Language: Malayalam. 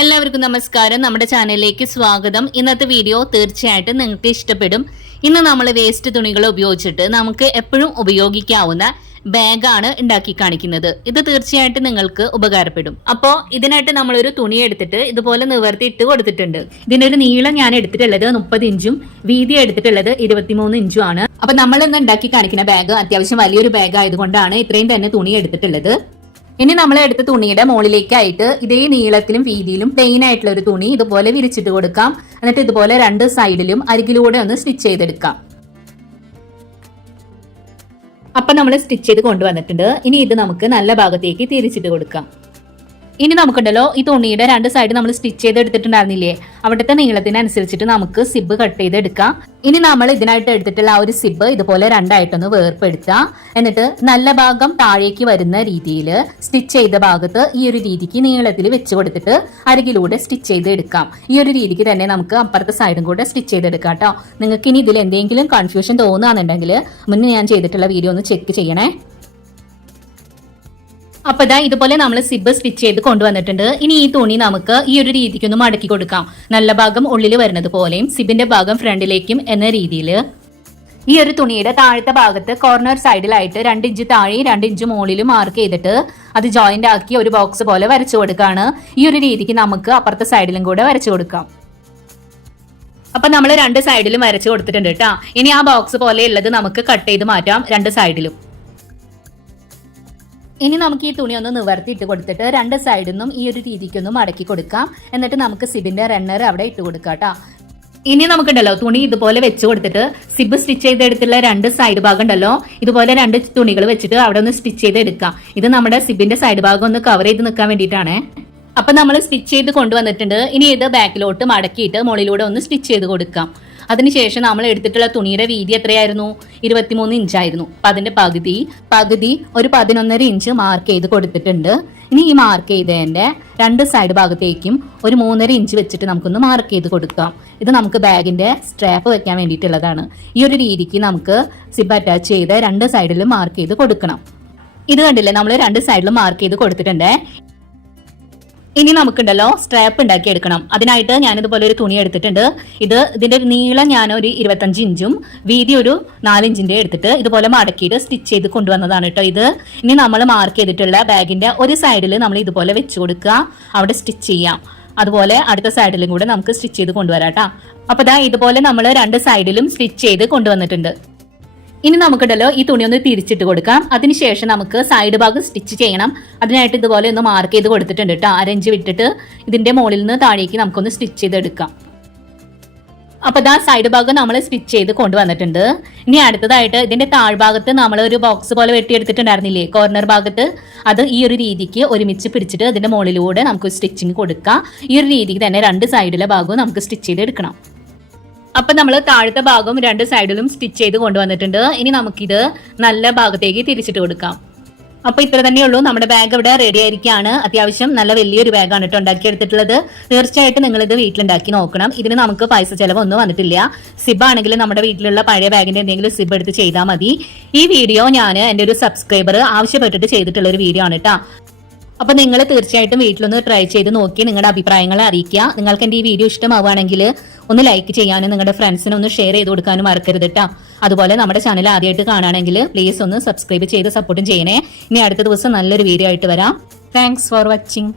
എല്ലാവർക്കും നമസ്കാരം. നമ്മുടെ ചാനലിലേക്ക് സ്വാഗതം. ഇന്നത്തെ വീഡിയോ തീർച്ചയായിട്ടും നിങ്ങൾക്ക് ഇഷ്ടപ്പെടും. ഇന്ന് നമ്മൾ വേസ്റ്റ് തുണികൾ ഉപയോഗിച്ചിട്ട് നമുക്ക് എപ്പോഴും ഉപയോഗിക്കാവുന്ന ബാഗാണ് ഉണ്ടാക്കി കാണിക്കുന്നത്. ഇത് തീർച്ചയായിട്ടും നിങ്ങൾക്ക് ഉപകാരപ്പെടും. അപ്പോൾ ഇതിനായിട്ട് നമ്മളൊരു തുണി എടുത്തിട്ട് ഇതുപോലെ നിവർത്തി ഇട്ട് കൊടുത്തിട്ടുണ്ട്. ഇതിന്റെ ഒരു നീളം ഞാൻ എടുത്തിട്ടുള്ളത് 30 ഇഞ്ചും വീതി എടുത്തിട്ടുള്ളത് 23 ഇഞ്ചും ആണ്. അപ്പൊ നമ്മൾ ഇന്ന് ഉണ്ടാക്കി കാണിക്കുന്ന ബാഗ് അത്യാവശ്യം വലിയൊരു ബാഗ് ആയതുകൊണ്ടാണ് ഇത്രയും തന്നെ തുണി എടുത്തിട്ടുള്ളത്. ഇനി നമ്മൾ എടുത്ത തുണിയുടെ മുകളിലേക്കായിട്ട് ഇതേ നീളത്തിലും വീതിയിലും പ്ലെയിൻ ആയിട്ടുള്ള ഒരു തുണി ഇതുപോലെ വിരിച്ചിട്ട് കൊടുക്കാം. എന്നിട്ട് ഇതുപോലെ രണ്ട് സൈഡിലും അരികിലൂടെ ഒന്ന് സ്റ്റിച്ച് ചെയ്തെടുക്കാം. അപ്പൊ നമ്മൾ സ്റ്റിച്ച് ചെയ്ത് കൊണ്ടുവന്നിട്ടുണ്ട്. ഇനി ഇത് നമുക്ക് നല്ല ഭാഗത്തേക്ക് തിരിച്ചിട്ട് കൊടുക്കാം. ഇനി നമുക്കുണ്ടല്ലോ ഈ തുണിയുടെ രണ്ട് സൈഡ് നമ്മൾ സ്റ്റിച്ച് ചെയ്ത് എടുത്തിട്ടുണ്ടായിരുന്നില്ലേ, അവിടുത്തെ നീളത്തിനനുസരിച്ചിട്ട് നമുക്ക് സിബ് കട്ട് ചെയ്ത് എടുക്കാം. ഇനി നമ്മൾ ഇതിനായിട്ട് എടുത്തിട്ടുള്ള ആ ഒരു സിബ് ഇതുപോലെ രണ്ടായിട്ടൊന്ന് വേർപ്പെടുത്താം. എന്നിട്ട് നല്ല ഭാഗം താഴേക്ക് വരുന്ന രീതിയിൽ സ്റ്റിച്ച് ചെയ്ത ഭാഗത്ത് ഈ ഒരു രീതിക്ക് നീളത്തിൽ വെച്ച് കൊടുത്തിട്ട് അരികിലൂടെ സ്റ്റിച്ച് ചെയ്ത് എടുക്കാം. ഈ ഒരു രീതിക്ക് തന്നെ നമുക്ക് അപ്പുറത്തെ സൈഡും കൂടെ സ്റ്റിച്ച് ചെയ്തെടുക്കാം കേട്ടോ. നിങ്ങൾക്ക് ഇനി ഇതിൽ എന്തെങ്കിലും കൺഫ്യൂഷൻ തോന്നുകയാണെന്നുണ്ടെങ്കിൽ മുന്നേ ഞാൻ ചെയ്തിട്ടുള്ള വീഡിയോ ഒന്ന് ചെക്ക് ചെയ്യണേ. അപ്പൊ ഇതാ ഇതുപോലെ നമ്മൾ സിബ് സ്റ്റിച്ച് ചെയ്ത് കൊണ്ടുവന്നിട്ടുണ്ട്. ഇനി ഈ തുണി നമുക്ക് ഈ ഒരു രീതിക്ക് ഒന്ന് മടക്കി കൊടുക്കാം. നല്ല ഭാഗം ഉള്ളിൽ വരുന്നത് പോലെയും സിബിന്റെ ഭാഗം ഫ്രണ്ടിലേക്കും എന്ന രീതിയിൽ ഈ ഒരു തുണിയുടെ താഴത്തെ ഭാഗത്ത് കോർണർ സൈഡിലായിട്ട് 2 ഇഞ്ച് താഴെയും 2 ഇഞ്ച് മുകളിലും മാർക്ക് ചെയ്തിട്ട് അത് ജോയിന്റ് ആക്കി ഒരു ബോക്സ് പോലെ വരച്ചു കൊടുക്കാണ്. ഈ ഒരു രീതിക്ക് നമുക്ക് അപ്പുറത്തെ സൈഡിലും കൂടെ വരച്ചു കൊടുക്കാം. അപ്പൊ നമ്മൾ രണ്ട് സൈഡിലും വരച്ചു കൊടുത്തിട്ടുണ്ട് കേട്ടോ. ഇനി ആ ബോക്സ് പോലെ ഉള്ളത് നമുക്ക് കട്ട് ചെയ്ത് മാറ്റാം രണ്ട് സൈഡിലും. ഇനി നമുക്ക് ഈ തുണി ഒന്ന് നിവർത്തിയിട്ട് കൊടുത്തിട്ട് രണ്ട് സൈഡിൽ നിന്നും ഈ ഒരു രീതിക്കൊന്ന് മടക്കി കൊടുക്കാം. എന്നിട്ട് നമുക്ക് സിബിന്റെ റണ്ണർ അവിടെ ഇട്ട് കൊടുക്കാം കേട്ടോ. ഇനി നമുക്കുണ്ടല്ലോ തുണി ഇതുപോലെ വെച്ച് കൊടുത്തിട്ട് സിബ് സ്റ്റിച്ച് ചെയ്തെടുത്തുള്ള രണ്ട് സൈഡ് ഭാഗം ഉണ്ടല്ലോ, ഇതുപോലെ രണ്ട് തുണികൾ വെച്ചിട്ട് അവിടെ ഒന്ന് സ്റ്റിച്ച് ചെയ്ത് എടുക്കാം. ഇത് നമ്മുടെ സിബിന്റെ സൈഡ് ഭാഗം ഒന്ന് കവർ ചെയ്ത് നിൽക്കാൻ വേണ്ടിയിട്ടാണ്. അപ്പൊ നമ്മൾ സ്റ്റിച്ച് ചെയ്ത് കൊണ്ടുവന്നിട്ടുണ്ട്. ഇനി ഇത് ബാക്കിലോട്ട് മടക്കിയിട്ട് മുകളിലൂടെ ഒന്ന് സ്റ്റിച്ച് ചെയ്ത് കൊടുക്കാം. അതിനുശേഷം നമ്മൾ എടുത്തിട്ടുള്ള തുണിയുടെ വീതി എത്രയായിരുന്നു? 23 ഇഞ്ചായിരുന്നു. അപ്പൊ അതിന്റെ പകുതി ഒരു 11.5 ഇഞ്ച് മാർക്ക് ചെയ്ത് കൊടുത്തിട്ടുണ്ട്. ഇനി ഈ മാർക്ക് ചെയ്തതിന്റെ രണ്ട് സൈഡ് ഭാഗത്തേക്കും ഒരു 3.5 ഇഞ്ച് വെച്ചിട്ട് നമുക്കൊന്ന് മാർക്ക് ചെയ്ത് കൊടുക്കാം. ഇത് നമുക്ക് ബാഗിന്റെ സ്ട്രാപ്പ് വെക്കാൻ വേണ്ടിയിട്ടുള്ളതാണ്. ഈ ഒരു രീതിക്ക് നമുക്ക് സിബ് അറ്റാച്ച് ചെയ്ത് രണ്ട് സൈഡിലും മാർക്ക് ചെയ്ത് കൊടുക്കണം. ഇത് കണ്ടില്ലേ, നമ്മൾ രണ്ട് സൈഡിലും മാർക്ക് ചെയ്ത് കൊടുത്തിട്ടുണ്ട്. ഇനി നമുക്കുണ്ടല്ലോ സ്ട്രാപ്പ് ഉണ്ടാക്കി എടുക്കണം. അതിനായിട്ട് ഞാനിതുപോലെ ഒരു തുണി എടുത്തിട്ടുണ്ട്. ഇതിന്റെ നീളം ഞാൻ ഒരു 25 ഇഞ്ചും വീതി ഒരു 4 ഇഞ്ചിന്റെ എടുത്തിട്ട് ഇതുപോലെ മടക്കിയിട്ട് സ്റ്റിച്ച് ചെയ്ത് കൊണ്ടുവന്നതാണ് കേട്ടോ ഇത്. ഇനി നമ്മൾ മാർക്ക് ചെയ്തിട്ടുള്ള ബാഗിന്റെ ഒരു സൈഡിൽ നമ്മൾ ഇതുപോലെ വെച്ച് കൊടുക്കുക, അവിടെ സ്റ്റിച്ച് ചെയ്യാം. അതുപോലെ അടുത്ത സൈഡിലും കൂടെ നമുക്ക് സ്റ്റിച്ച് ചെയ്ത് കൊണ്ടുവരാം കേട്ടോ. അപ്പൊ ദാ ഇതുപോലെ നമ്മൾ രണ്ട് സൈഡിലും സ്റ്റിച്ച് ചെയ്ത് കൊണ്ടുവന്നിട്ടുണ്ട്. ഇനി നമുക്കുണ്ടല്ലോ ഈ തുണി ഒന്ന് തിരിച്ചിട്ട് കൊടുക്കാം. അതിനുശേഷം നമുക്ക് സൈഡ് ഭാഗം സ്റ്റിച്ച് ചെയ്യണം. അതിനായിട്ട് ഇതുപോലെ ഒന്ന് മാർക്ക് ചെയ്ത് കൊടുത്തിട്ടുണ്ട് കേട്ടോ. 1 ഇഞ്ച് വിട്ടിട്ട് ഇതിന്റെ മുകളിൽ നിന്ന് താഴേക്ക് നമുക്കൊന്ന് സ്റ്റിച്ച് ചെയ്തെടുക്കാം. അപ്പൊ ഇതാ സൈഡ് ഭാഗം നമ്മൾ സ്റ്റിച്ച് ചെയ്ത് കൊണ്ടുവന്നിട്ടുണ്ട്. ഇനി അടുത്തതായിട്ട് ഇതിന്റെ താഴ്ഭാഗത്ത് നമ്മൾ ഒരു ബോക്സ് പോലെ വെട്ടിയെടുത്തിട്ടുണ്ടായിരുന്നില്ലേ കോർണർ ഭാഗത്ത്, അത് ഈ ഒരു രീതിക്ക് ഒരുമിച്ച് പിടിച്ചിട്ട് അതിന്റെ മുകളിലൂടെ നമുക്ക് സ്റ്റിച്ചിങ് കൊടുക്കാം. ഈ ഒരു രീതിക്ക് തന്നെ രണ്ട് സൈഡിലെ ഭാഗവും നമുക്ക് സ്റ്റിച്ച് ചെയ്തെടുക്കണം. അപ്പൊ നമ്മൾ താഴത്തെ ഭാഗം രണ്ട് സൈഡിലും സ്റ്റിച്ച് ചെയ്ത് കൊണ്ടുവന്നിട്ടുണ്ട്. ഇനി നമുക്കിത് നല്ല ഭാഗത്തേക്ക് തിരിച്ചിട്ട് കൊടുക്കാം. അപ്പൊ ഇത്ര തന്നെയുള്ളൂ. നമ്മുടെ ബാഗ് ഇവിടെ റെഡി ആയിരിക്കുകയാണ്. അത്യാവശ്യം നല്ല വലിയൊരു ബാഗാണ് കേട്ടോ ഉണ്ടാക്കിയെടുത്തിട്ടുള്ളത്. തീർച്ചയായിട്ടും നിങ്ങൾ ഇത് വീട്ടിലുണ്ടാക്കി നോക്കണം. ഇതിന് നമുക്ക് പൈസ ചെലവൊന്നും വന്നിട്ടില്ല. സിബ് ആണെങ്കിൽ നമ്മുടെ വീട്ടിലുള്ള പഴയ ബാഗിന്റെ എന്തെങ്കിലും സിബ് എടുത്ത് ചെയ്താൽ മതി. ഈ വീഡിയോ ഞാൻ എൻ്റെ ഒരു സബ്സ്ക്രൈബർ ആവശ്യപ്പെട്ടിട്ട് ചെയ്തിട്ടുള്ള ഒരു വീഡിയോ ആണ് കേട്ടോ. അപ്പൊ നിങ്ങൾ തീർച്ചയായിട്ടും വീട്ടിലൊന്ന് ട്രൈ ചെയ്ത് നോക്കി നിങ്ങളുടെ അഭിപ്രായങ്ങളെ അറിയിക്കുക. നിങ്ങൾക്ക് എൻ്റെ ഈ വീഡിയോ ഇഷ്ടമാവുകയാണെങ്കിൽ ഒന്ന് ലൈക്ക് ചെയ്യാനും നിങ്ങളുടെ ഫ്രണ്ട്സിന് ഒന്ന് ഷെയർ ചെയ്ത് കൊടുക്കാനും മറക്കരുത് കേട്ടോ. അതുപോലെ നമ്മുടെ ചാനൽ ആദ്യമായിട്ട് കാണുകയാണെങ്കിൽ പ്ലീസ് ഒന്ന് സബ്സ്ക്രൈബ് ചെയ്ത് സപ്പോർട്ടും ചെയ്യണേ. ഇനി അടുത്ത ദിവസം നല്ലൊരു വീഡിയോ ആയിട്ട് വരാം. Thanks for watching.